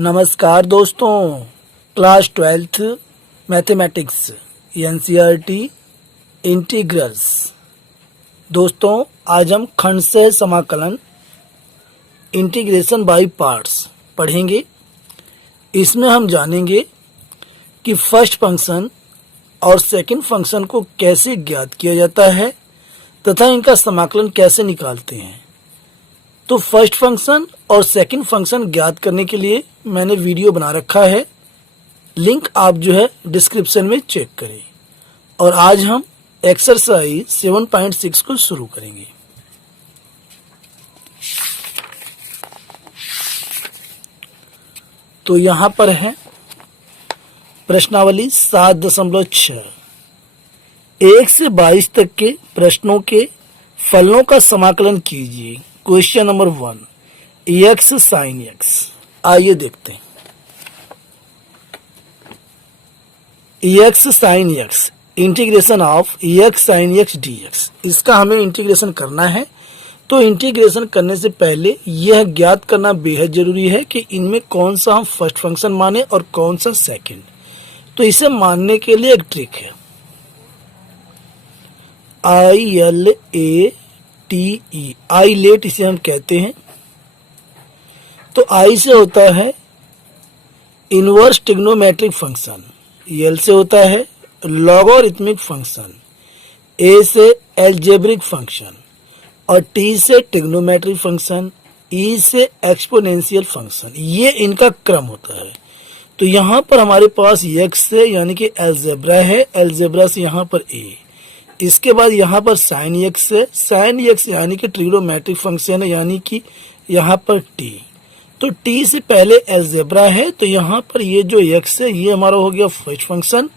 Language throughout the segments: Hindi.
नमस्कार दोस्तों, class 12th mathematics NCERT integrals. दोस्तों आज हम खंड से समाकलन इंटीग्रेशन बाय पार्ट्स पढ़ेंगे। इसमें हम जानेंगे कि फर्स्ट फंक्शन और सेकंड फंक्शन को कैसे ज्ञात किया जाता है तथा इनका समाकलन कैसे निकालते हैं। तो फर्स्ट फंक्शन और सेकंड फंक्शन ज्ञात करने के लिए मैंने वीडियो बना रखा है, लिंक आप डिस्क्रिप्शन में चेक करें। और आज हम एक्सरसाइज 7.6 को शुरू करेंगे। तो यहाँ पर है प्रश्नावली 7.6। 1 से 22 तक के प्रश्नों के फलनों का समाकलन कीजिए। Question number 1, x sin x। आइए देखते हैं। x sin x integration of x sin x dx, इसका हमें इंटीग्रेशन करना है। तो इंटीग्रेशन करने से पहले यह ज्ञात करना बेहद जरूरी है कि इनमें कौन सा हम फर्स्ट फंक्शन माने और कौन सा सेकंड। तो इसे मानने के लिए एक ट्रिक है, ILATE, आइलेट इसे हम कहते हैं। तो I से होता है इनवर्स ट्रिग्नोमेट्रिक फंक्शन, L से होता है लॉगरिथमिक फंक्शन, A से अलजेब्रिक फंक्शन और T से ट्रिग्नोमेट्रिक फंक्शन, E से एक्सपोनेंशियल फंक्शन। ये इनका क्रम होता है। तो यहाँ पर हमारे पास x से यानी कि अलजेब्रा है, अलजेब्रा से यहाँ पर A, इसके बाद यहाँ पर साइन x है, साइन x यानी कि ट्रिग्नोमेट्रिक फंक्शन है यानी कि यहाँ पर t। तो t से पहले अलजेब्रा है, तो यहाँ पर ये जो x है ये हमारा हो गया फर्स्ट फंक्शन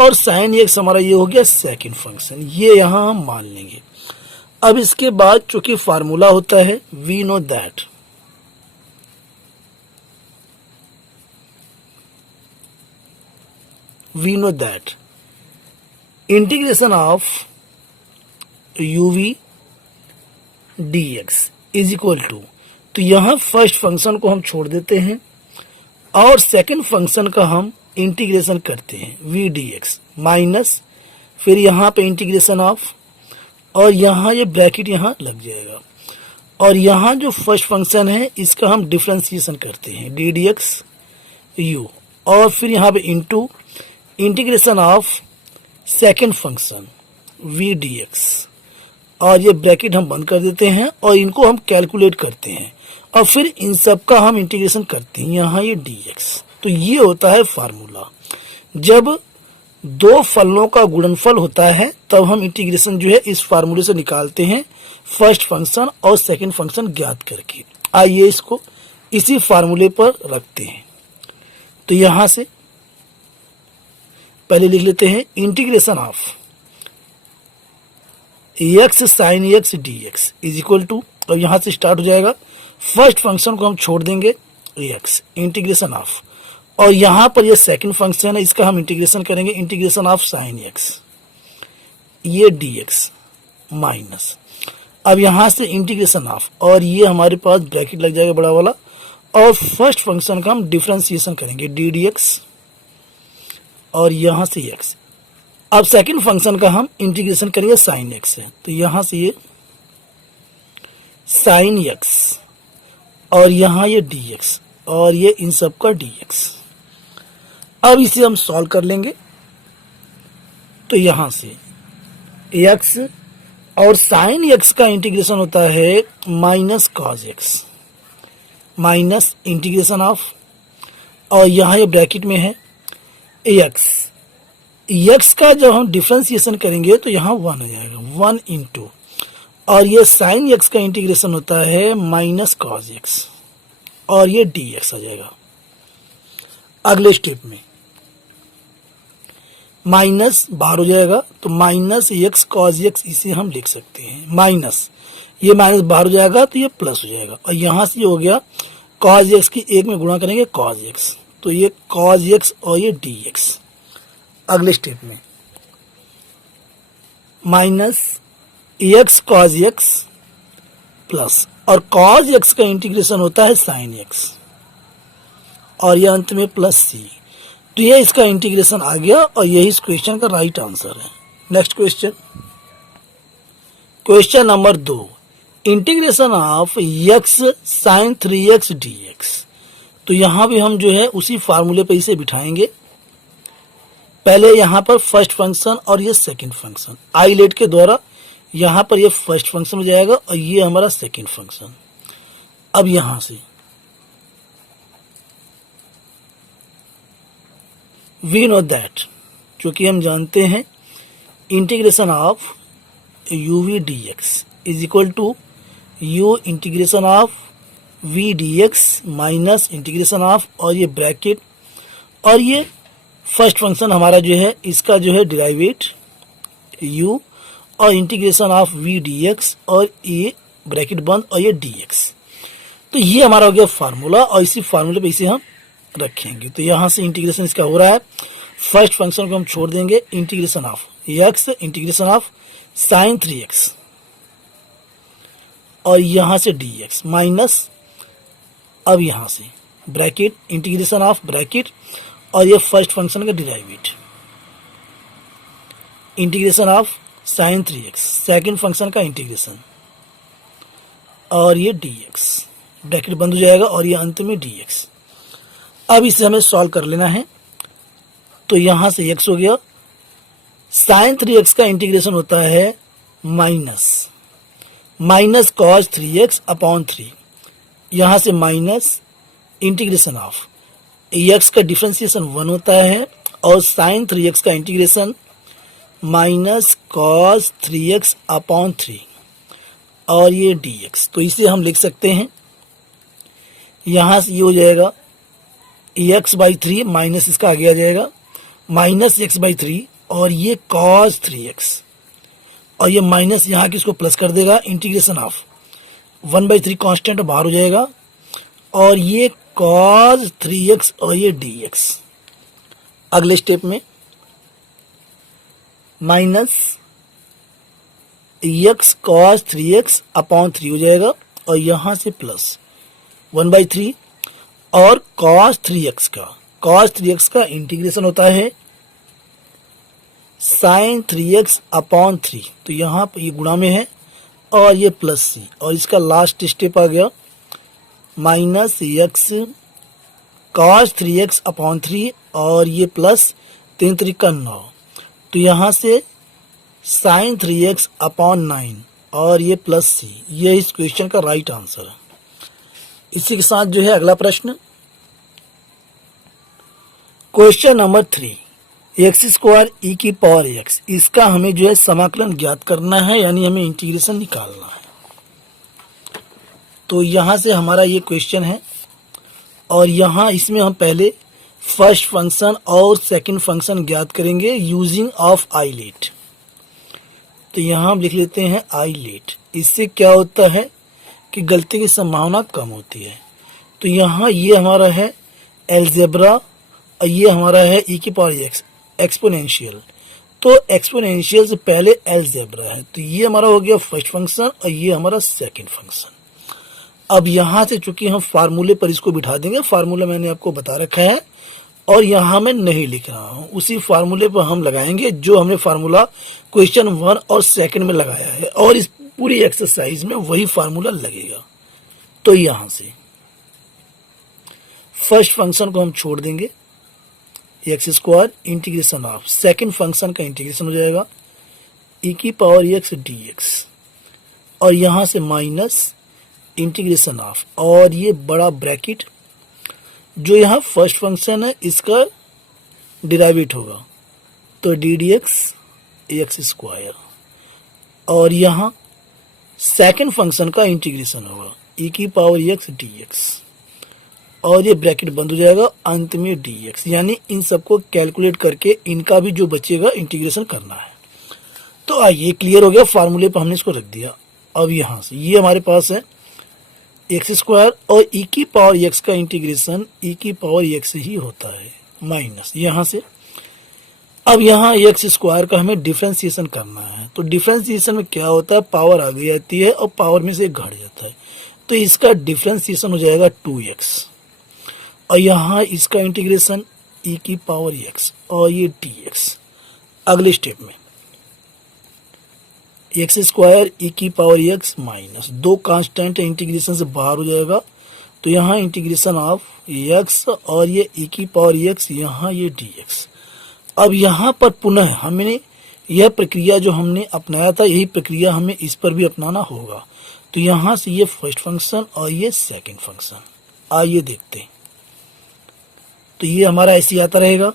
और साइन x हमारा ये हो गया सेकंड फंक्शन। ये यहाँ हम मान लेंगे। अब इसके बाद चूंकि फार्मूला होता है we know that integration of uv dx is equal to, तो यहाँ फर्स्ट फंक्शन को हम छोड़ देते हैं और सेकंड फंक्शन का हम इंटीग्रेशन करते हैं v dx माइनस, फिर यहाँ पे इंटीग्रेशन ऑफ और यहाँ ये ब्रैकेट यहाँ लग जाएगा और यहाँ जो फर्स्ट फंक्शन है इसका हम डिफरेंशिएशन करते हैं d dx u और फिर यहाँ पे into integration of second function v dx और ये ब्रैकेट हम बंद कर देते हैं और इनको हम कैलकुलेट करते हैं और फिर इन सब का हम इंटीग्रेशन करते हैं यहाँ ये dx। तो ये होता है फार्मूला। जब दो फलनों का गुणनफल होता है तब हम इंटीग्रेशन इस फार्मूले से निकालते हैं, फर्स्ट फंक्शन और सेकंड फंक्शन ज्ञात करके। आइए इसको इसी फार्मूले पर रखते हैं। तो यहाँ से पहले लिख लेते हैं integration of x sin x dx is equal to, अब यहाँ से स्टार्ट हो जाएगा। फर्स्ट फंक्शन को हम छोड़ देंगे x, इंटीग्रेशन ऑफ, और यहाँ पर ये सेकंड फंक्शन है इसका हम इंटीग्रेशन करेंगे, इंटीग्रेशन ऑफ sin x ये dx माइनस, अब यहाँ से इंटीग्रेशन ऑफ और ये हमारे पास ब्रैकेट लग जाएगा बड़ा वाला और फर्स्ट फंक्शन का हम डिफरेंशिएशन करेंगे d dx और यहाँ से x। अब सेकंड फंक्शन का हम इंटीग्रेशन करेंगे साइन x से, तो यहाँ से ये साइन x और यहाँ ये dx और ये इन सब का dx। अब इसे हम सॉल्व कर लेंगे। तो यहाँ से x और साइन x का इंटीग्रेशन होता है minus cos x minus integration of और यहाँ ये ब्रैकेट में है x का जब हम डिफरेंशिएशन करेंगे तो यहाँ 1 हो जाएगा, 1 इंटू और ये साइन x का इंटीग्रेशन होता है माइनस कॉस x और ये dx आ जाएगा। अगले स्टेप में माइनस बाहर हो जाएगा तो माइनस x कॉस x इसे हम लिख सकते हैं, माइनस ये माइनस बाहर हो जाएगा तो ये प्लस हो जाएगा और यहाँ से हो गया कॉस x की 1 में गुणा करेंगे कॉस x, तो ये कॉस x और ये dx। अगले स्टेप में minus x cos x plus और cos x का इंटीग्रेशन होता है sin x और ये अंत में प्लस सी। तो ये इसका इंटीग्रेशन आ गया और यही इस क्वेश्चन का राइट आंसर है। Next question, question number 2, integration of x sin 3x dx। तो यहां भी हम जो है उसी फार्मूले पे इसे बिठाएंगे। पहले यहां पर फर्स्ट फंक्शन और ये सेकंड फंक्शन, आइलेट के द्वारा यहां पर ये फर्स्ट फंक्शन हो जाएगा और ये हमारा सेकंड फंक्शन। अब यहां से वी नो दैट, क्योंकि हम जानते हैं integration of u v dx is equal to u integration of v dx minus integration of, और ये ब्रैकेट, और ये फर्स्ट फंक्शन हमारा जो है इसका जो है डिराइवेट u और इंटीग्रेशन ऑफ v dx और ये ब्रैकेट बंद और ये dx। तो ये हमारा हो गया फार्मूला और इसी फार्मूले पे इसे हम रखेंगे। तो यहां से इंटीग्रेशन इसका हो रहा है, फर्स्ट फंक्शन को हम छोड़ देंगे, integration of x integration of sin 3x और यहां से dx माइनस, अब यहां से ब्रैकेट इंटीग्रेशन ऑफ ब्रैकेट और ये फर्स्ट फंक्शन का derivative integration of sin 3x, second function का इंटीग्रेशन और ये dx, ब्रैकेट बंद हो जाएगा और ये अंत में dx। अब इसे हमें सॉल्व कर लेना है। तो यहां से x हो गया, sin 3x का इंटीग्रेशन होता है माइनस cos 3x अपॉन 3, यहां से माइनस इंटीग्रेशन ऑफ x का डिफरेंशिएशन 1 होता है और sin 3x का integration minus cos 3x upon 3 और ये dx। तो इसे हम लिख सकते हैं, यहां से ये हो जाएगा x बाई 3 माइनस इसका आगे आ जाएगा माइनस x बाई 3 और ये cos 3x और ये माइनस यहाँ किसको प्लस कर देगा, इंटीग्रेशन ऑफ 1/3 कांस्टेंट बाहर हो जाएगा और ये cos 3x और ये dx। अगले स्टेप में minus x cos 3x upon 3 हो जाएगा और यहां से प्लस 1/3 और cos 3x का इंटीग्रेशन होता है sin 3x अपॉन 3। तो यहाँ पे ये गुणा में है और ये प्लस सी और इसका लास्ट स्टेप आ गया minus x cos 3x upon 3 और ये प्लस 3 3 का 9। तो यहाँ से sin 3x अपॉन 9 और ये प्लस सी, ये इस क्वेश्चन का राइट आंसर है। इसी के साथ जो है अगला प्रश्न, क्वेश्चन नंबर 3, एक्स स्क्वायर ई की पावर एक्स, इसका हमें जो है समाकलन ज्ञात करना है, यानी हमें इंटीग्रेशन निकालना है। तो यहां से हमारा ये क्वेश्चन है और यहां इसमें हम पहले फर्स्ट फंक्शन और सेकंड फंक्शन ज्ञात करेंगे यूजिंग ऑफ आइलेट। तो यहां हम लिख लेते हैं आइलेट। इससे क्या होता है कि गलती की संभावना कम होती है। तो यहाँ ये हमारा है एलजेब्रा और ये हमारा है ई की पावर एक्स एक्सपोनेंशियल। तो एक्सपोनेंशियल से पहले एलजेब्रा है, तो ये हमारा हो गया फर्स्ट फंक्शन और ये हमारा सेकंड फंक्शन। अब यहाँ से चूंकि हम फार्मूले पर इसको बिठा देंगे, फार्मूला मैंने आपको बता रखा है और यहाँ मैं नहीं लिख रहा हूँ, उसी फार्मूले पर हम लगाएंगे जो हमने फार्मूला क्वेश्चन 1 और सेकंड में लगाया है और इस पूरी एक्सरसाइज में वही फार्मूला लगेगा। तो यहां से फर्स्ट फंक्शन को हम छोड़ देंगे, x square integration of second function का इंटीग्रेशन हो जाएगा ई की पावर एक्स dx और यहां से माइनस इंटीग्रेशन ऑफ और ये बड़ा ब्रैकेट जो यहाँ फर्स्ट फंक्शन है इसका डिराइवेट होगा, तो ddx एक्स स्क्वायर और यहाँ सेकंड फंक्शन का इंटीग्रेशन होगा ई की पावर एक्स dx और ये ब्रैकेट बंद हो जाएगा, अंत में dx। यानी इन सबको कैलकुलेट करके इनका भी जो बचेगा इंटीग्रेशन करना है। तो आइए क्लियर हो गया, फार्मूले पर हमने इसको रख दिया। अब यहाँ से ये हमारे पास है एक्स स्क्वायर और ई की पावर एक्स का इंटीग्रेशन ई की पावर एक्स ही होता है माइनस यहाँ से। अब यहाँ एक्स स्क्वायर का हमें डिफ्रेंसिएशन करना है, तो डिफ्रेंसिएशन में क्या होता है, पावर आगे जाती है और पावर में से घट जाता है, तो इसका डिफ्रेंसिएशन हो जाएगा 2x और यहाँ इसका इंटीग्रेशन e की पावर x और ये dx। अगले स्टेप में एक्स स्क्वायर e की power x minus 2 constant integration से बाहर हो जाएगा, तो यहाँ इंटीग्रेशन ऑफ x और ये e की पावर x, यहाँ ये dx। अब यहाँ पर पुनः हमने यह प्रक्रिया जो हमने अपनाया था, यही प्रक्रिया हमें इस पर भी अपनाना होगा। तो यहाँ से ये फर्स्ट फंक्शन और ये सेकंड फंक्शन, आइए देखते हैं। तो ये हमारा ऐसे आता रहेगा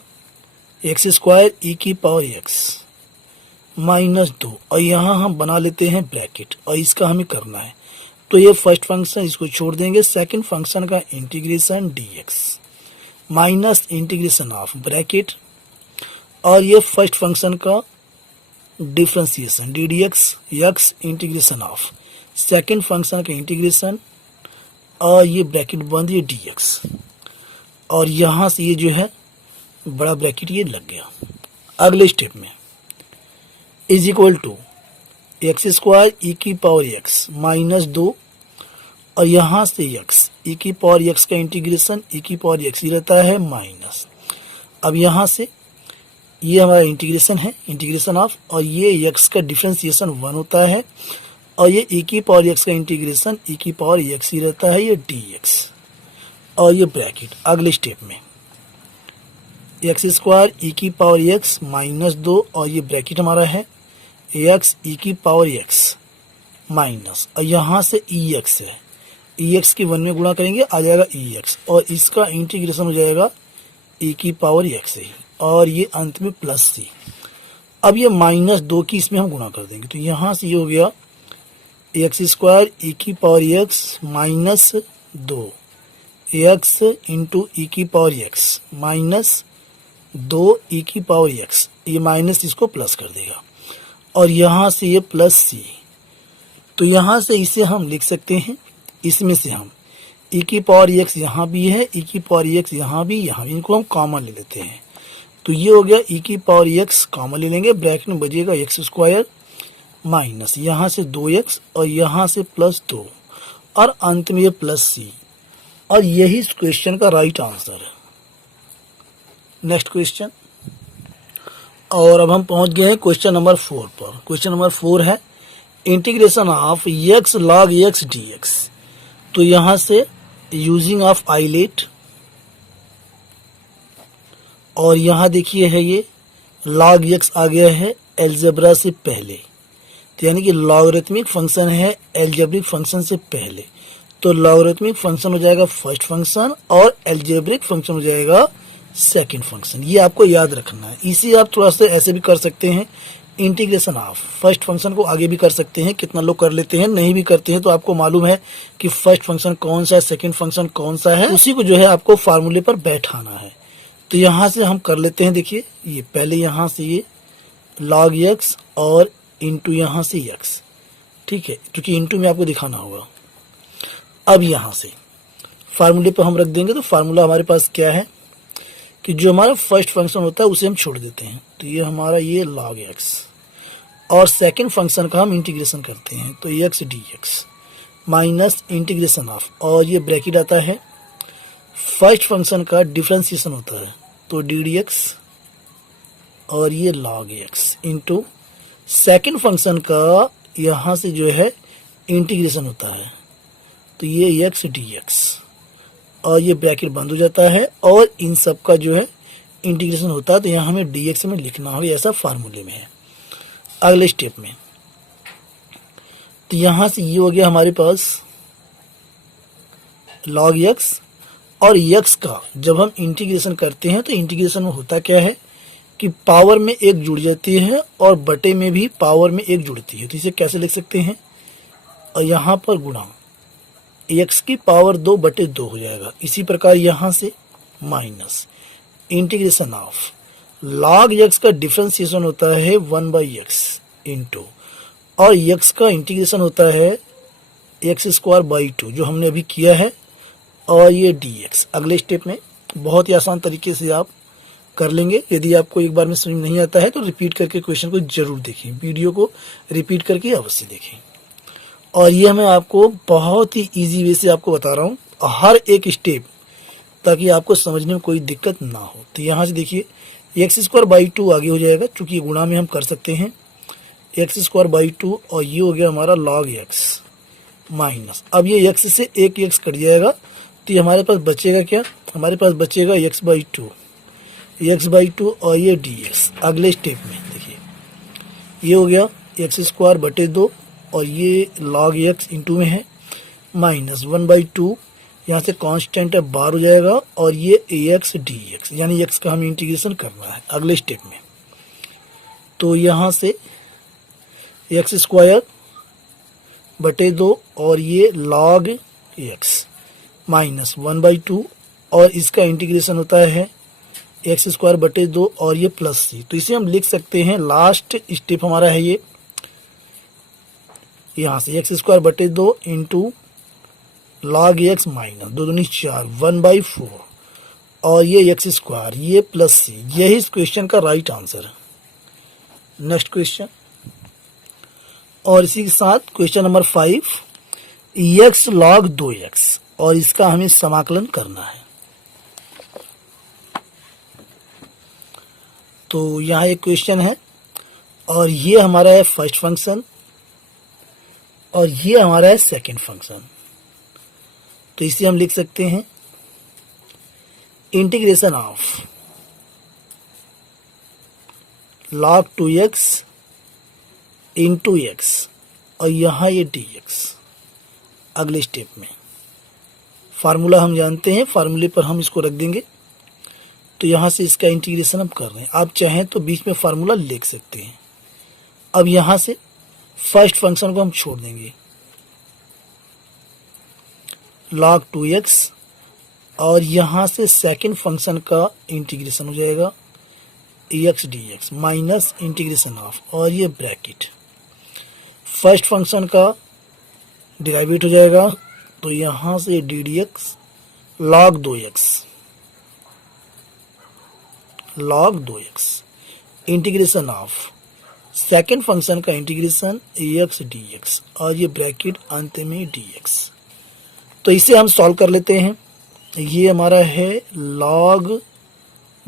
एक्स स्क्वायर e की पावर x माइनस 2, और यहाँ हम बना लेते हैं ब्रैकेट और इसका हमें करना है। तो ये फर्स्ट फंक्शन इसको छोड़ देंगे, सेकंड फंक्शन का integration dx minus integration of bracket और ये फर्स्ट फंक्शन का differentiation ddx x integration of second function का इंटीग्रेशन और ये ब्रैकेट बंद, ये dx, और यहाँ से ये जो है बड़ा ब्रैकेट ये लग गया। अगले स्टेप में is equal to x square e की पावर x माइनस 2, और यहाँ से x e की पावर x का इंटीग्रेशन e की पावर x ही रहता है माइनस। अब यहाँ से ये हमारा इंटीग्रेशन है, इंटीग्रेशन ऑफ, और ये x का डिफ्रेंसिएशन 1 होता है, और ये e की पावर x का इंटीग्रेशन e की पावर x ही रहता है, ये dx, और ये ब्रैकेट। अगले स्टेप में एक्स स्क्वायर e की पावर x माइनस 2, और ये ब्रैकेट हमारा है x e की पावर x माइनस, और यहाँ से ex है, ex की 1 में गुणा करेंगे आ जाएगा ex, और इसका इंटीग्रेशन हो जाएगा e की पावर x ही, और ये अंत में प्लस c। अब ये माइनस 2 की इसमें हम गुणा कर देंगे, तो यहाँ से ये हो गया एक्स स्क्वायर e की power x minus 2 x into e की पावर x माइनस 2 e की पावर x, ये माइनस इसको प्लस कर देगा, और यहाँ से ये प्लस c। तो यहाँ से इसे हम लिख सकते हैं, इसमें से हम e की पावर x यहाँ भी है, e की पावर x यहाँ भी, इनको हम कॉमन ले लेते हैं। तो ये हो गया e की पावर x कॉमन ले लेंगे, ब्रैकेट में बचेगा एक्स स्क्वायर माइनस यहाँ से 2x और यहाँ से प्लस 2, और अंत में ये प्लस c, और यही इस क्वेश्चन का राइट आंसर है। नेक्स्ट क्वेश्चन, और अब हम पहुंच गए हैं क्वेश्चन नंबर 4 पर। क्वेश्चन नंबर 4 है integration of x log x dx। तो यहाँ से यूजिंग ऑफ आइलेट, और यहाँ देखिए है ये log x आ गया है एल्जेब्रा से पहले, तो यानी कि लॉगरिथमिक फंक्शन है एल्जेब्रिक फंक्शन से पहले। तो लॉगरिथमिक फंक्शन हो जाएगा फर्स्ट फंक्शन और एल्जेब्रिक फंक्शन हो जाएगा सेकंड फंक्शन, ये आपको याद रखना है। इसी आप थोड़ा सा ऐसे भी कर सकते हैं, इंटीग्रेशन ऑफ फर्स्ट फंक्शन को आगे भी कर सकते हैं, कितना लोग कर लेते हैं, नहीं भी करते हैं तो आपको मालूम है कि फर्स्ट फंक्शन कौन सा है, सेकंड फंक्शन कौन सा है, उसी को जो है आपको फार्मूले पर बैठाना है। तो यहाँ से हम कर लेते हैं, देखिए ये पहले यहाँ से ये log x और इंटू यहाँ से x, ठीक है, क्योंकि इंटू में आपको दिखाना होगा। अब यहाँ से फार्मूले पर हम रख देंगे, तो फार्मूला हमारे पास क्या है कि जो हमारा फर्स्ट फंक्शन होता है उसे हम छोड़ देते हैं, तो ये हमारा ये log x, और सेकंड फंक्शन का हम इंटीग्रेशन करते हैं, तो x dx minus integration of, और ये ब्रैकेट आता है फर्स्ट फंक्शन का डिफ्रेंसिएशन होता है, तो ddx और ये log x into second function का यहाँ से जो है इंटीग्रेशन होता है, तो ये x dx, और ये ब्रैकेट बंद हो जाता है, और इन सब का जो है इंटीग्रेशन होता है, तो यहाँ हमें dx में लिखना होगा, ऐसा फार्मूले में है। अगले स्टेप में तो यहाँ से ये हो गया हमारे पास log x, और x का जब हम इंटीग्रेशन करते हैं तो इंटीग्रेशन में होता क्या है कि पावर में एक जुड़ जाती है और बटे में भी पावर में एक जुड़ती है, तो इसे कैसे लिख सकते हैं, और यहाँ पर गुणा x की पावर 2 बटे 2 हो जाएगा। इसी प्रकार यहाँ से minus integration of log x का डिफ्रेंसिएशन होता है 1/x इंटू, और x का इंटीग्रेशन होता है x² 2 जो हमने अभी किया है, और ये dx। अगले स्टेप में बहुत ही आसान तरीके से आप कर लेंगे। यदि आपको एक बार में समझ नहीं आता है तो रिपीट करके क्वेश्चन को जरूर देखें, वीडियो को रिपीट करके अवश्य देखें। और ये मैं आपको बहुत ही इजी वे से आपको बता रहा हूँ, हर एक स्टेप ताकि आपको समझने में कोई दिक्कत ना हो। तो यहाँ से देखिए एक्स स्क्वायर बाई टू आगे हो जाएगा, चूंकि ये गुणा में हम कर सकते हैं, एक्स स्क्वायर बाई टू, और ये हो गया हमारा लॉग एक्स माइनस, अब ये एक्स से एक एक्स कट जाएगा, तो ये हमारे पास बचेगा क्या, हमारे पास बचेगा एक्स बाई टू और ये डी एक्स। अगले स्टेप में देखिए ये हो गया एक्स स्क्वायर बटे दो और ये लॉग एक्स इंटू में है माइनस 1/2, यहाँ से कांस्टेंट है बाहर हो जाएगा, और ये ए एक्स डी एक्स, यानी एक्स का हमें इंटीग्रेशन करना है अगले स्टेप में। तो यहाँ से एक्स स्क्वायर बटे दो और ये लॉग एक्स माइनस 1/2, और इसका इंटीग्रेशन होता है एक्स स्क्वायर बटे दो और ये प्लस सी। तो इसे हम लिख सकते हैं, लास्ट स्टेप हमारा है ये, यहाँ से एक्स स्क्वायर बटे दो इंटू लॉग एक्स माइनस 2 दूनी 4 1/4 और ये एक्स स्क्वायर ये प्लस सी। यही इस क्वेश्चन का राइट आंसर है। नेक्स्ट क्वेश्चन, और इसी के साथ question number 5, x log 2x, और इसका हमें समाकलन करना है। तो यहाँ एक क्वेश्चन है और ये हमारा है फर्स्ट फंक्शन और ये हमारा है सेकंड फंक्शन। तो इसे हम लिख सकते हैं integration of log 2x into x और यहाँ ये dx। अगले स्टेप में फार्मूला हम जानते हैं, फार्मूले पर हम इसको रख देंगे। तो यहाँ से इसका इंटीग्रेशन हम कर रहे हैं, आप चाहें तो बीच में फार्मूला लिख सकते हैं। अब यहाँ से फर्स्ट फंक्शन को हम छोड़ देंगे, log 2x, और यहाँ से सेकंड फंक्शन का इंटीग्रेशन हो जाएगा x D x minus integration of, और ये ब्रैकेट फर्स्ट फंक्शन का डिराइवेट हो जाएगा। तो यहाँ से D D x log 2x integration of second function का इंटीग्रेशन एक्स डी एक्स, और ये ब्रैकेट अंत में dx। तो इसे हम सॉल्व कर लेते हैं। ये हमारा है log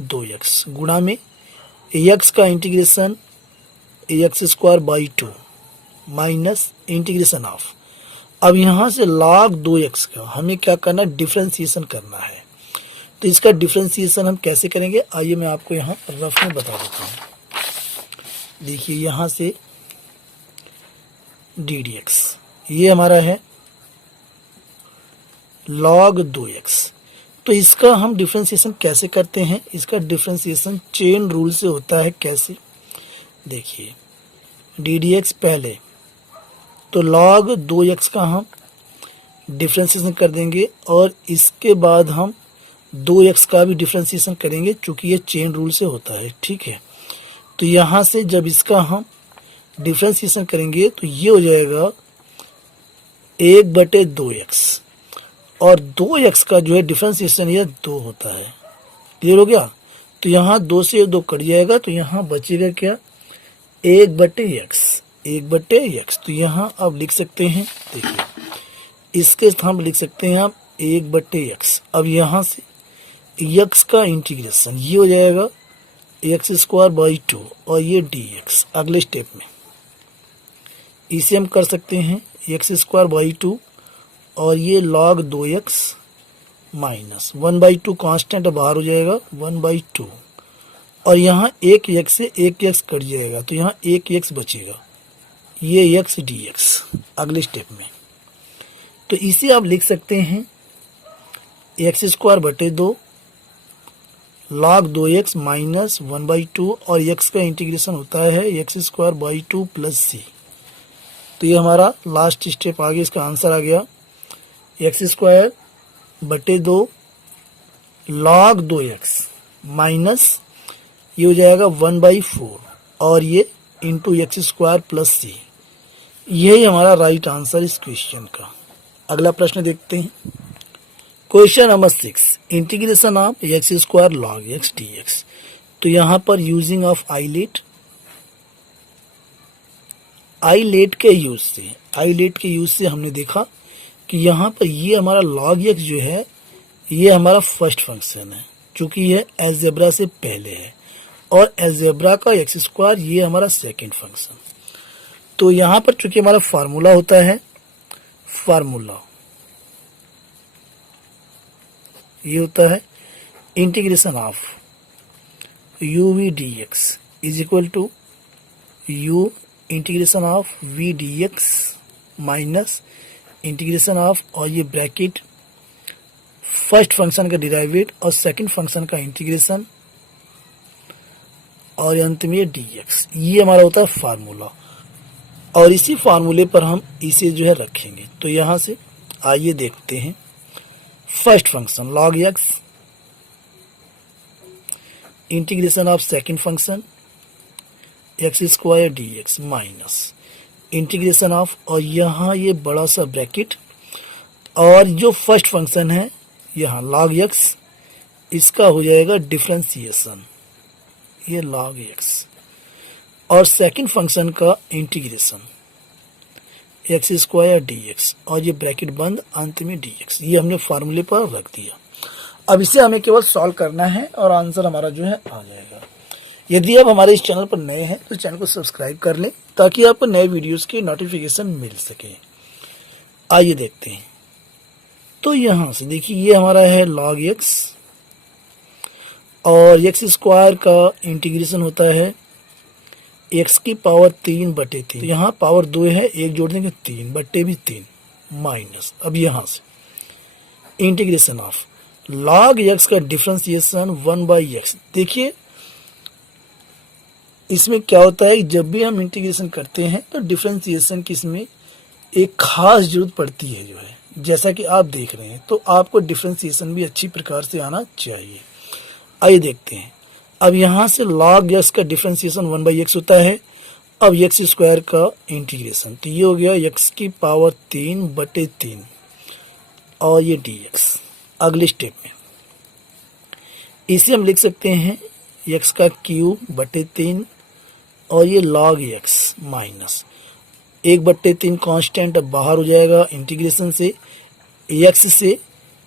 2x गुणा में x का integration x square by 2 minus integration of, अब यहाँ से log 2x का हमें क्या करना है, डिफ्रेंसिएशन करना है। तो इसका डिफ्रेंसिएशन हम कैसे करेंगे, आइए मैं आपको यहाँ रफ में बता देता हूँ। देखिए यहाँ से ddx ये हमारा है log 2x। तो इसका हम डिफ्रेंसिएशन कैसे करते हैं, इसका डिफ्रेंसिएशन चेन रूल से होता है। कैसे, देखिए ddx पहले, तो log 2x का हम डिफ्रेंसिएशन कर देंगे और इसके बाद हम 2x का भी डिफ्रेंसिएशन करेंगे, चूंकि ये चेन रूल से होता है। ठीक है, तो यहाँ से जब इसका हम डिफ्रेंसिएशन करेंगे तो ये हो जाएगा 1/2x, और 2x का जो है डिफ्रेंसिएशन ये 2 होता है। क्लियर हो गया, तो यहाँ 2 से 2 कट जाएगा, तो यहाँ बचेगा क्या, 1/x। तो यहाँ आप लिख सकते हैं, देखिए इसके स्थान पर लिख सकते हैं आप 1/x। अब यहाँ से x का इंटीग्रेशन ये हो जाएगा एक्स स्क्वायर बाई 2 और ये dx। अगले स्टेप में इसे हम कर सकते हैं एक्स स्क्वायर बाई 2 और ये log 2x माइनस 1/2, कांस्टेंट बाहर हो जाएगा 1/2, और यहाँ एक x से एक x कट जाएगा, तो यहाँ एक x बचेगा, ये x dx। अगले स्टेप में तो इसे आप लिख सकते हैं एक्स स्क्वायर बटे 2 log 2x माइनस 1/2, और x का इंटीग्रेशन होता है एक्स स्क्वायर बाई 2 प्लस सी। तो ये हमारा लास्ट स्टेप आ गया, इसका आंसर आ गया एक्स स्क्वायर बटे 2 log 2x माइनस ये हो जाएगा 1/4 और ये इंटू एक्स स्क्वायर प्लस सी। यही हमारा राइट आंसर इस क्वेश्चन का। अगला प्रश्न देखते हैं, question number 6, integration of x square log x dx। तो यहाँ पर यूजिंग ऑफ आईलेट के यूज से हमने देखा कि यहाँ पर ये हमारा log x जो है ये हमारा फर्स्ट फंक्शन है क्योंकि यह अलजेब्रा से पहले है, और अलजेब्रा का एक्स स्क्वायर ये हमारा सेकंड फंक्शन। तो यहाँ पर चूंकि हमारा फार्मूला होता है, फार्मूला ये होता है integration of u v d x is equal to u integration of v d x minus integration of, और ये ब्रैकेट फर्स्ट फंक्शन का डिराइवेट और सेकंड फंक्शन का इंटीग्रेशन, और अंत में डी एक्स। ये हमारा होता है फार्मूला, और इसी फार्मूले पर हम इसे जो है रखेंगे। तो यहाँ से आइए देखते हैं। First function log x integration of second function x square D x minus integration of, और यहाँ ये बड़ा सा ब्रैकेट, और जो फर्स्ट फंक्शन है यहाँ log x, इसका हो जाएगा डिफरेंशिएशन, ये log x, और सेकंड फंक्शन का integration x square D x, और ये ब्रैकेट बंद, अंत में डी एक्स। ये हमने फार्मूले पर रख दिया। अब इसे हमें केवल सॉल्व करना है और आंसर हमारा जो है आ जाएगा। यदि आप हमारे इस चैनल पर नए हैं तो चैनल को सब्सक्राइब कर लें ताकि आपको नए वीडियोस की नोटिफिकेशन मिल सके। आइए देखते हैं। तो यहाँ से देखिए ये हमारा है log x, और एक्स स्क्वायर का इंटीग्रेशन होता है एक्स की पावर 3/3। तो यहाँ पावर 2 है, एक जोड़ देंगे 3/3 माइनस, अब यहाँ से इंटीग्रेशन ऑफ log x का डिफरेंशिएशन 1/x। देखिए इसमें क्या होता है, जब भी हम इंटीग्रेशन करते हैं तो डिफरेंशिएशन की इसमें एक खास जरूरत पड़ती है जो है, जैसा कि आप देख रहे हैं। तो आपको डिफरेंशिएशन भी अच्छी प्रकार से आना चाहिए। आइए देखते हैं। अब यहाँ से log x का डिफरेंशिएशन 1/x होता है। अब एक्स स्क्वायर का इंटीग्रेशन, तो ये हो गया x की पावर 3/3, और ये dx। अगले स्टेप में इसे हम लिख सकते हैं x का क्यूब/3, और ये log x माइनस 1/3 कांस्टेंट अब बाहर हो जाएगा इंटीग्रेशन से, x से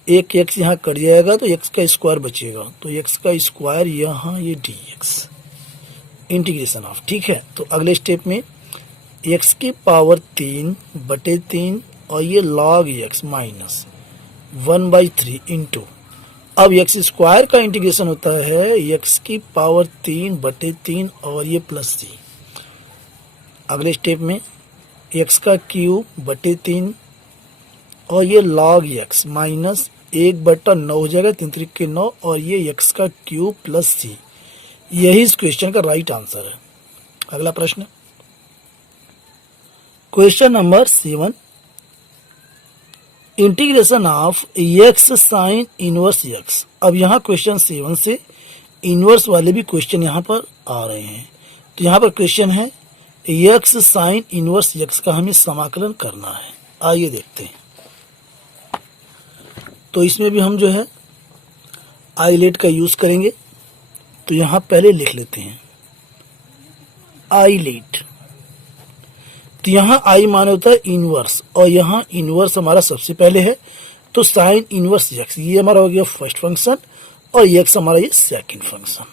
एक x यहाँ कट जाएगा तो x का स्क्वायर बचेगा, तो x का स्क्वायर यहाँ ये dx इंटीग्रेशन ऑफ। ठीक है, तो अगले स्टेप में x की पावर 3/3, और ये log x माइनस 1/3 इंटू, अब एक्स स्क्वायर का इंटीग्रेशन होता है x की पावर 3/3, और ये प्लस c। अगले स्टेप में x का क्यूब/3, और ये log x माइनस 1/9 हो जाएगा, 3×9, और ये x का क्यूब प्लस c। यही इस क्वेश्चन का राइट आंसर है। अगला प्रश्न, question number 7, integration of x sine inverse x। अब यहाँ क्वेश्चन 7 से इनवर्स वाले भी क्वेश्चन यहाँ पर आ रहे हैं। तो यहाँ पर क्वेश्चन है x साइन इनवर्स x का हमें समाकलन करना है। आइए देखते हैं। तो इसमें भी हम जो है आईलेट का यूज करेंगे। तो यहाँ पहले लिख लेते हैं आईलेट। तो यहाँ आई मान होता है इनवर्स, और यहाँ इनवर्स हमारा सबसे पहले है, तो साइन इनवर्स एक्स ये हमारा हो गया फर्स्ट फंक्शन, और एक्स हमारा ये सेकंड फंक्शन।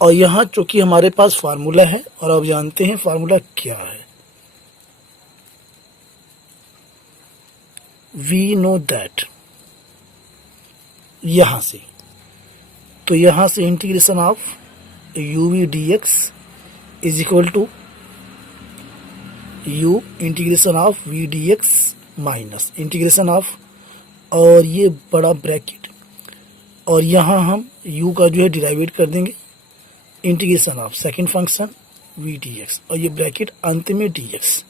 और यहाँ चूंकि हमारे पास फार्मूला है, और अब जानते हैं फार्मूला क्या है। वी नो दैट, यहाँ से, तो यहाँ से integration of u v d x is equal to u integration of v d x minus integration of, और ये बड़ा ब्रैकेट, और यहाँ हम u का जो है डिराइवेट कर देंगे integration of second function v d x, और ये ब्रैकेट अंत में डी एक्स।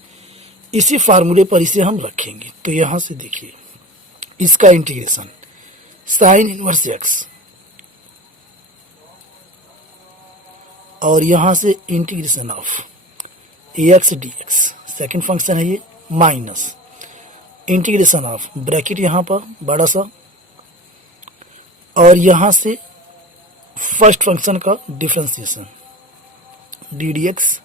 इसी फार्मूले पर इसे हम रखेंगे। तो यहाँ से देखिए इसका इंटीग्रेशन साइन इनवर्स एक्स, और यहाँ से integration of x D x second function है ये, माइनस इंटीग्रेशन ऑफ ब्रैकेट यहाँ पर बड़ा सा, और यहाँ से फर्स्ट फंक्शन का differentiation D D x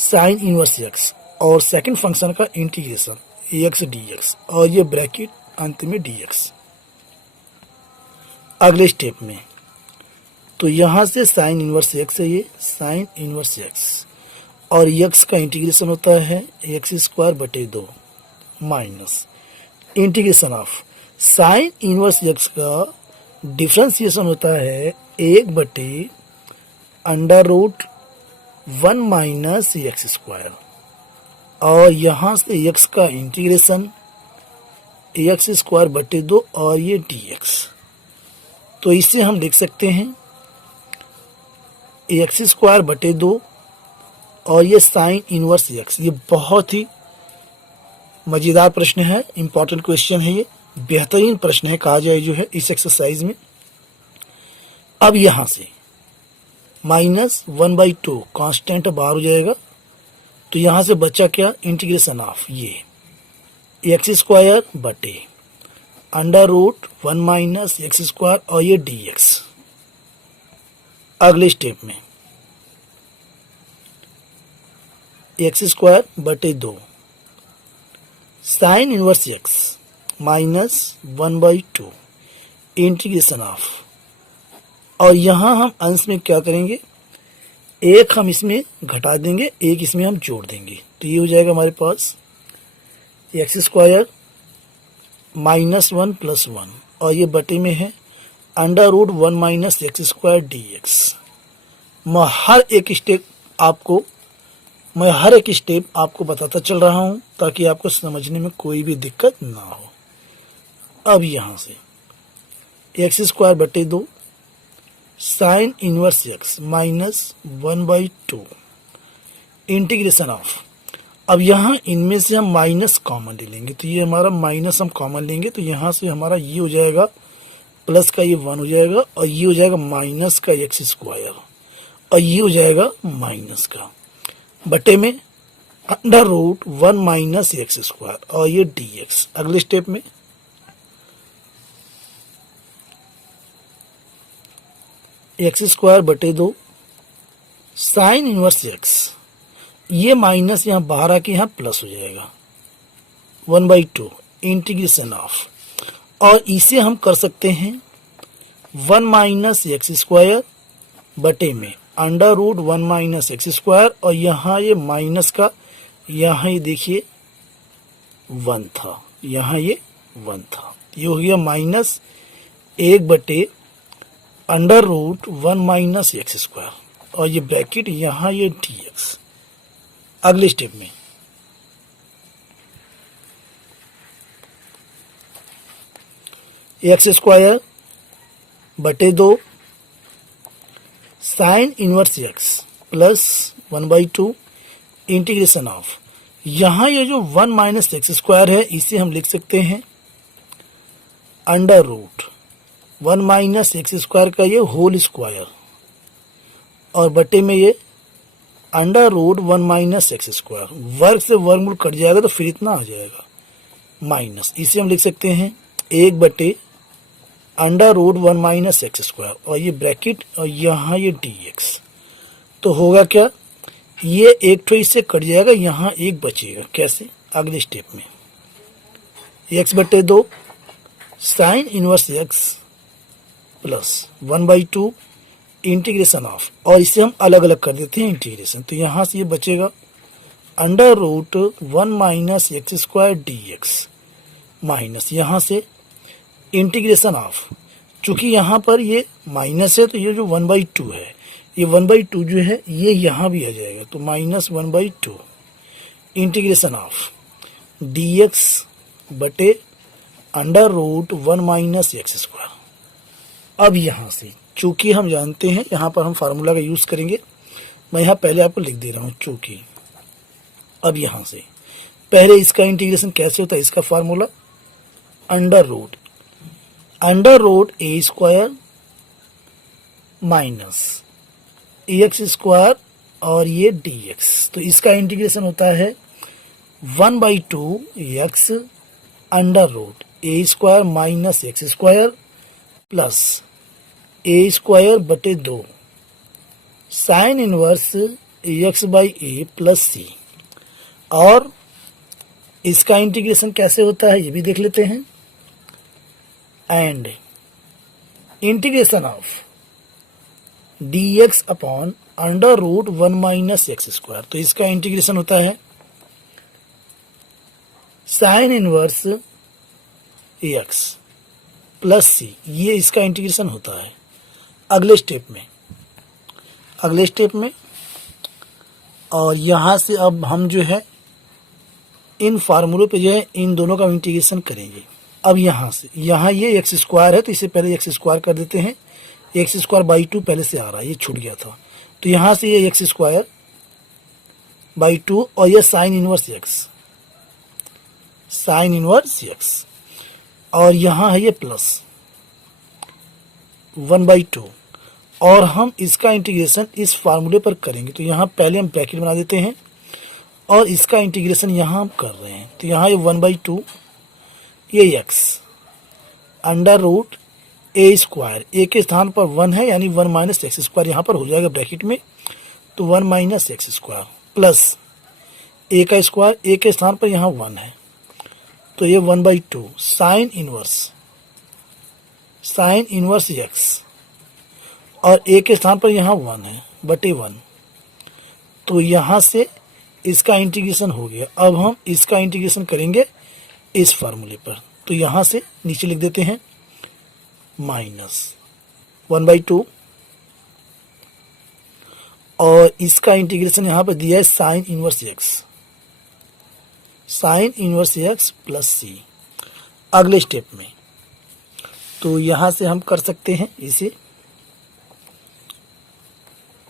sign inverse x, और सेकेंड फंक्शन का इंटीग्रेशन एक्स डी एक्स, और ये ब्रैकेट अंत में डी एक्स। अगले स्टेप में तो यहाँ से साइन इनवर्स एक्स है, ये साइन इनवर्स एक्स और एक्स का इंटीग्रेशन होता है एक्स स्क्वायर बटे 2 minus integration of sine inverse x का डिफ्रेंसिएशन होता है 1 बटे under root 1 minus x square और यहाँ से एक्स का इंटीग्रेशन एक्स स्क्वायर बटे 2 और ये dx। तो इससे हम लिख सकते हैं एक्स स्क्वायर बटे 2 और ये साइन इनवर्स एक्स। ये बहुत ही मज़ेदार प्रश्न है, इंपॉर्टेंट क्वेश्चन है, ये बेहतरीन प्रश्न है कहा जाए जो है इस एक्सरसाइज में। अब यहाँ से -1/2 कांस्टेंट बाहर हो जाएगा तो यहाँ से बचा क्या, इंटीग्रेशन ऑफ ये एक्स स्क्वायर बटे under root 1 minus x square और ये dx। अगले स्टेप में एक्स स्क्वायर बटे 2 sine inverse x -1/2 integration of, और यहाँ हम अंश में क्या करेंगे, एक हम इसमें घटा देंगे, एक इसमें हम जोड़ देंगे, तो ये हो जाएगा हमारे पास एक्स स्क्वायर -1 + 1 और ये बटे में है under root 1 minus x square dx। मैं हर एक स्टेप आपको बताता चल रहा हूँ ताकि आपको समझने में कोई भी दिक्कत ना हो। अब यहाँ से एक्स स्क्वायर बटे 2 sine inverse x -1/2 integration of. अब यहाँ इनमें से हम माइनस कॉमन ले लेंगे तो ये हमारा माइनस हम कॉमन लेंगे तो यहाँ से हमारा ये हो जाएगा प्लस का ये 1 हो जाएगा और ये हो जाएगा माइनस का एक्स स्क्वायर और ये हो जाएगा माइनस का बटे में under root 1 minus x square और ये dx। अगले स्टेप में एक्स स्क्वायर बटे 2 साइन इनवर्स एक्स, ये माइनस यहाँ बाहर आके यहाँ प्लस हो जाएगा 1/2 इंटीग्रेशन ऑफ, और इसे हम कर सकते हैं 1 माइनस एक्स स्क्वायर बटे में under root 1 minus x square और यहाँ ये माइनस का, यहाँ ये देखिए 1 था, यहाँ ये 1 था, ये हो गया -1 बटे under root 1 minus x square और ये ब्रैकेट यहाँ ये dx। अगले स्टेप में एक्स स्क्वायर बटे 2 sine inverse x plus 1/2 integration of, यहाँ ये जो 1 माइनस एक्स स्क्वायर है इसे हम लिख सकते हैं under root 1 minus x square का ये होल स्क्वायर और बटे में ये under root 1 minus x square, वर्ग से वर्गमूल कट जाएगा तो फिर इतना आ जाएगा माइनस, इसे हम लिख सकते हैं 1 बटे under root 1 minus x square और ये ब्रैकेट और यहाँ ये dx। तो होगा क्या, ये एक तो इससे कट जाएगा, यहाँ एक बचेगा, कैसे, अगले स्टेप में x बटे 2 sine inverse x plus 1/2 integration of, और इसे हम अलग अलग कर देते हैं इंटीग्रेशन, तो यहाँ से ये बचेगा under root 1 minus x square dx minus यहाँ से इंटीग्रेशन ऑफ, चूंकि यहाँ पर ये माइनस है तो ये जो 1/2 है, ये 1/2 जो है ये यहाँ भी आ जाएगा तो -1/2 इंटीग्रेशन ऑफ dx बटे under root 1 minus x square. अब यहाँ से चूंकि हम जानते हैं यहाँ पर हम फार्मूला का यूज़ करेंगे, मैं यहाँ पहले आपको लिख दे रहा हूँ चूंकि। अब यहाँ से पहले इसका इंटीग्रेशन कैसे होता है, इसका formula under root a square minus x square और ये dx, तो इसका इंटीग्रेशन होता है 1/2 x under root a square minus x square plus a square बटे 2 साइन इनवर्स x/a प्लस सी, और इसका इंटीग्रेशन कैसे होता है ये भी देख लेते हैं। And integration of dx upon under root 1 minus x square, तो इसका इंटीग्रेशन होता है sine inverse x plus C, ये इसका इंटीग्रेशन होता है। अगले स्टेप में और यहाँ से अब हम जो है इन फार्मूलों पे जो है इन दोनों का इंटीग्रेशन करेंगे। अब यहाँ से यहाँ ये एक्स स्क्वायर है, तो इसे पहले एक्स स्क्वायर कर देते हैं। एक्स स्क्वायर बाई 2 पहले से आ रहा है, ये छूट गया था, तो यहाँ से ये एक्स स्क्वायर बाई 2 और ये साइन इनवर्स एक्स और यहाँ है ये प्लस 1/2 और हम इसका इंटीग्रेशन इस फार्मूले पर करेंगे। तो यहाँ पहले हम ब्रैकेट बना देते हैं और इसका इंटीग्रेशन यहाँ हम कर रहे हैं। तो यहाँ ये 1/2 ये x under root a square, ए के स्थान पर 1 है यानी 1 माइनस एक्स स्क्वायर यहाँ पर हो जाएगा ब्रैकेट में, तो 1 माइनस एक्स स्क्वायर प्लस ए का स्क्वायर, ए के स्थान पर यहाँ 1 है, तो ये 1/2 साइन इनवर्स एक्स और ए के स्थान पर यहाँ 1 है बटे 1, तो यहाँ से इसका इंटीग्रेशन हो गया। अब हम इसका इंटीग्रेशन करेंगे इस फार्मूले पर, तो यहाँ से नीचे लिख देते हैं माइनस 1/2 और इसका इंटीग्रेशन यहाँ पर दिया है sine inverse x plus C. अगले स्टेप में तो यहाँ से हम कर सकते हैं इसे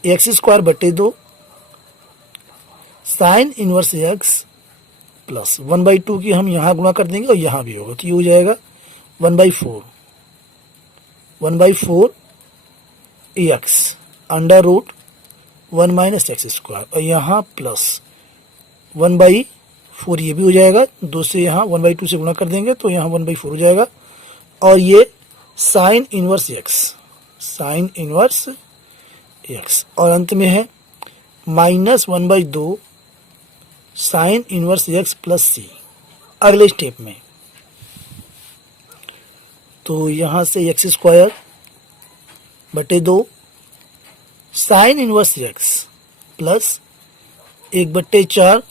एक्स स्क्वायर बटे 2 साइन इनवर्स एक्स प्लस 1/2 की हम यहाँ गुणा कर देंगे और यहाँ भी होगा, तो ये हो जाएगा 1/4 x under root 1 minus x square और यहाँ प्लस 1/4 ये भी हो जाएगा, 2 से यहाँ 1/2 से गुणा कर देंगे तो यहाँ 1/4 हो जाएगा और ये साइन इनवर्स एक्स और अंत में है minus 1/2 sine inverse x plus C. अगले स्टेप में तो यहाँ से एक्स स्क्वायर बटे 2 sine inverse x plus 1/4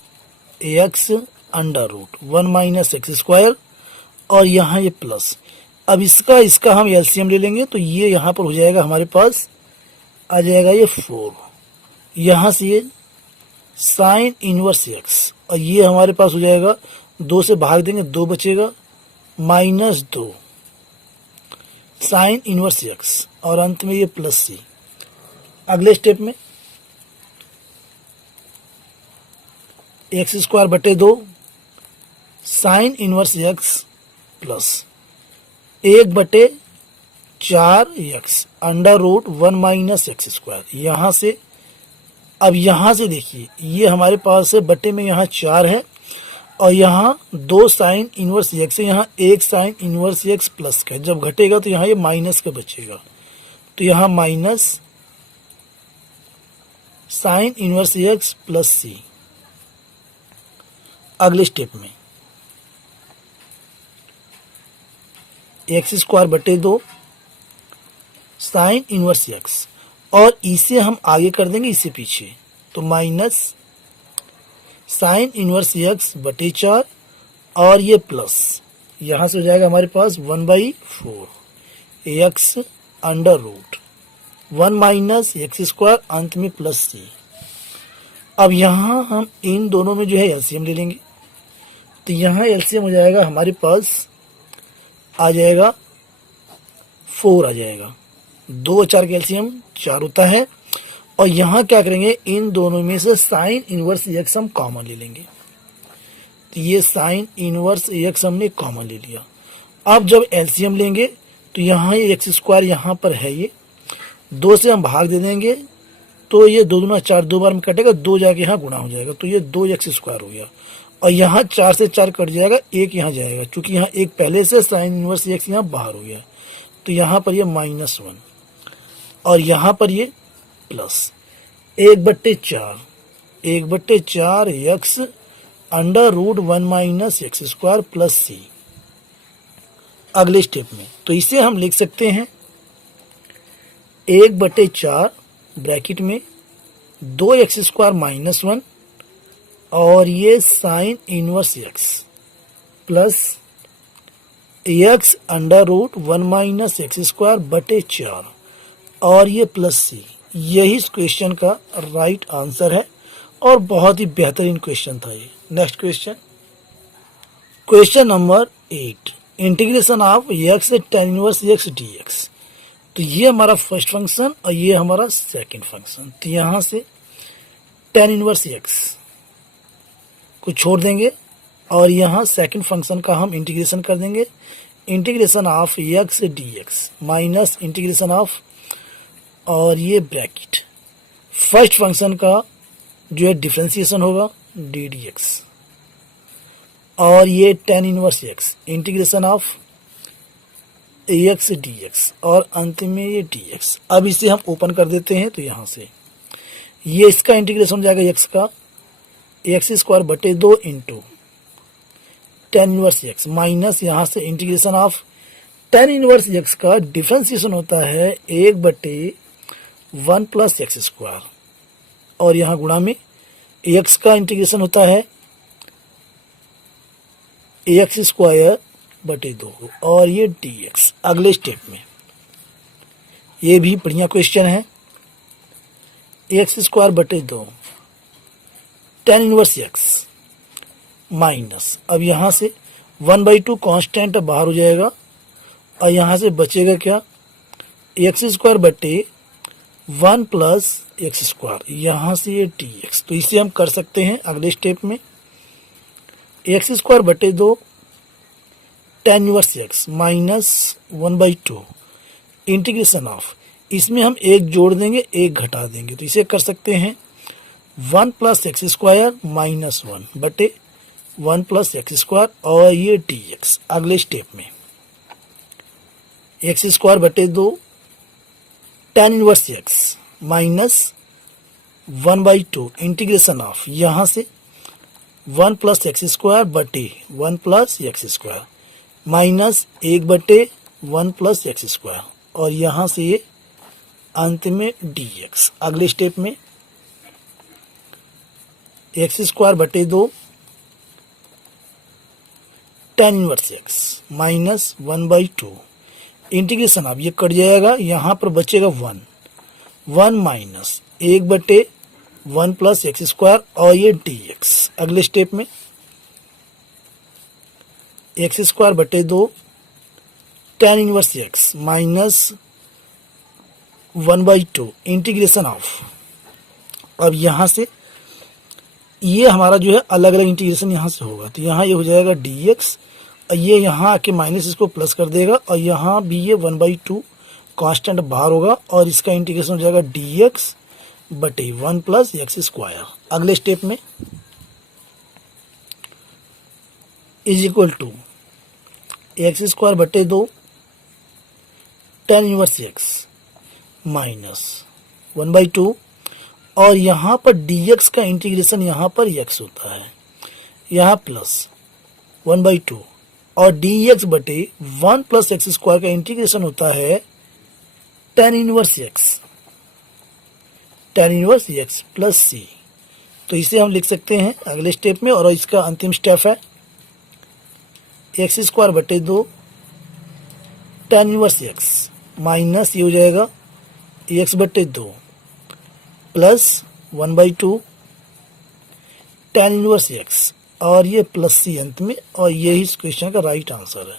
x under root 1 minus x square और यहाँ ये प्लस। अब इसका हम एलसीएम ले लेंगे, तो ये यहाँ पर हो जाएगा हमारे पास आ जाएगा ये 4, यहाँ से ये साइन इनवर्स एक्स और ये हमारे पास हो जाएगा 2 से भाग देंगे 2 बचेगा माइनस 2 साइन इनवर्स एक्स और अंत में ये प्लस सी। अगले स्टेप में एक्स स्क्वायर बटे 2 sine inverse x plus 1/4 x under root 1 minus x square. यहाँ से अब यहाँ से देखिए ये हमारे पास है बटे में यहाँ 4 है और यहाँ 2 साइन इनवर्स एक्स है, यहाँ 1 साइन इनवर्स एक्स प्लस का, जब घटेगा तो यहाँ ये माइनस का बचेगा, तो यहाँ minus sine inverse x plus C. अगले स्टेप में एक्स स्क्वायर बटे 2 साइन इनवर्स एक्स और इसे हम आगे कर देंगे इससे पीछे, तो माइनस साइन इनवर्स एक्स बटे 4 और ये प्लस यहाँ से हो जाएगा हमारे पास 1/4 x under root 1 minus x square अंत में प्लस सी। अब यहाँ हम इन दोनों में जो है एलसीएम ले लेंगे, तो यहाँ एलसीएम हो जाएगा हमारे पास आ जाएगा 4 आ जाएगा, 2 और 4 का एलसीएम 4 होता है और यहाँ क्या करेंगे इन दोनों में से साइन इनवर्स एक्स हम कॉमन ले लेंगे, तो ये साइन इनवर्स एक्स हमने कॉमन ले लिया। अब जब एलसीएम लेंगे तो यहाँ ये एक्स स्क्वायर यहाँ पर है, ये 2 से हम भाग दे देंगे तो ये 2 दूना 4 2 बार में कटेगा, 2 जाके यहाँ गुणा हो जाएगा, तो ये 2 एक्स स्क्वायर हो गया और यहाँ 4 से 4 कट जाएगा, 1 यहाँ जाएगा, क्योंकि यहाँ 1 पहले से साइन इनवर्स एक्स यहाँ बाहर हो गया, तो यहाँ पर ये -1 और यहाँ पर ये plus 1/4 x under root 1 minus x square plus C. अगले स्टेप में तो इसे हम लिख सकते हैं 1/4 ब्रैकेट में 2x² -1 और ये sine inverse x plus x√1 - x²/4 और ये प्लस c। यही इस क्वेश्चन का राइट आंसर है और बहुत ही बेहतरीन क्वेश्चन था ये। Next question, question number 8, integration of x tan inverse x dx। तो ये हमारा फर्स्ट फंक्शन और ये हमारा सेकंड फंक्शन। तो यहाँ से tan इनवर्स x को छोड़ देंगे और यहाँ सेकंड फंक्शन का हम इंटीग्रेशन कर देंगे। Integration of x dx minus integration of और ये ब्रैकेट फर्स्ट फंक्शन का जो है डिफरेंशिएशन होगा डी dx और ये tan inverse x integration of x dx और अंत में ये dx। अब इसे हम ओपन कर देते हैं तो यहाँ से ये इसका इंटीग्रेशन हो जाएगा x का x²/2 into tan inverse x minus यहाँ से integration of tan inverse x का डिफरेंशिएशन होता है 1/1 + x² और यहाँ गुणा में x का इंटीग्रेशन होता है x²/2 और ये dx। अगले स्टेप में ये भी बढ़िया क्वेश्चन है। x²/2 tan inverse x minus, अब यहाँ से 1/2 कांस्टेंट बाहर हो जाएगा और यहाँ से बचेगा क्या, x²/1 + x², यहाँ से ये dx। तो इसे हम कर सकते हैं अगले स्टेप में x²/2 tan inverse x minus 1/2 integration of, इसमें हम एक जोड़ देंगे एक घटा देंगे तो इसे कर सकते हैं 1 + x² - 1/1 + x² और ये dx। अगले स्टेप में x²/2 tan inverse x minus 1/2 integration of, यहाँ से 1 + x² 1 + x² माइनस 1/1 + x² और यहाँ से ये अंत में dx। अगले स्टेप में x²/2 tan inverse x minus 1/2 integration, अब ये कट जाएगा, यहाँ पर बचेगा 1 माइनस 1/1 + x² और ये dx। अगले स्टेप में x²/2 tan inverse x minus 1/2 integration of, अब यहाँ से ये हमारा जो है अलग अलग इंटीग्रेशन यहाँ से होगा तो यहाँ ये हो जाएगा dx और ये यहाँ आके माइनस इसको प्लस कर देगा और यहाँ भी ये 1/2 कांस्टेंट बाहर होगा और इसका इंटीग्रेशन हो जाएगा dx/1 + x²। अगले स्टेप में is equal to x²/2 tan inverse x minus 1/2 और यहाँ पर dx का इंटीग्रेशन यहाँ पर x होता है, यहाँ प्लस 1/2 और dx/1 + x² का इंटीग्रेशन होता है tan inverse x plus c। तो इसे हम लिख सकते हैं अगले स्टेप में और इसका अंतिम स्टेप है x²/2 tan inverse x minus ये हो जाएगा x/2 plus 1/2 tan inverse x और ये प्लस c अंत में और यही इस क्वेश्चन का राइट आंसर है।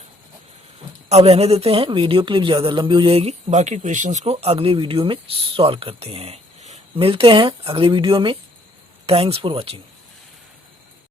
अब रहने देते हैं, वीडियो क्लिप ज़्यादा लंबी हो जाएगी, बाकी क्वेश्चंस को अगले वीडियो में सॉल्व करते हैं। मिलते हैं अगले वीडियो में। Thanks for watching.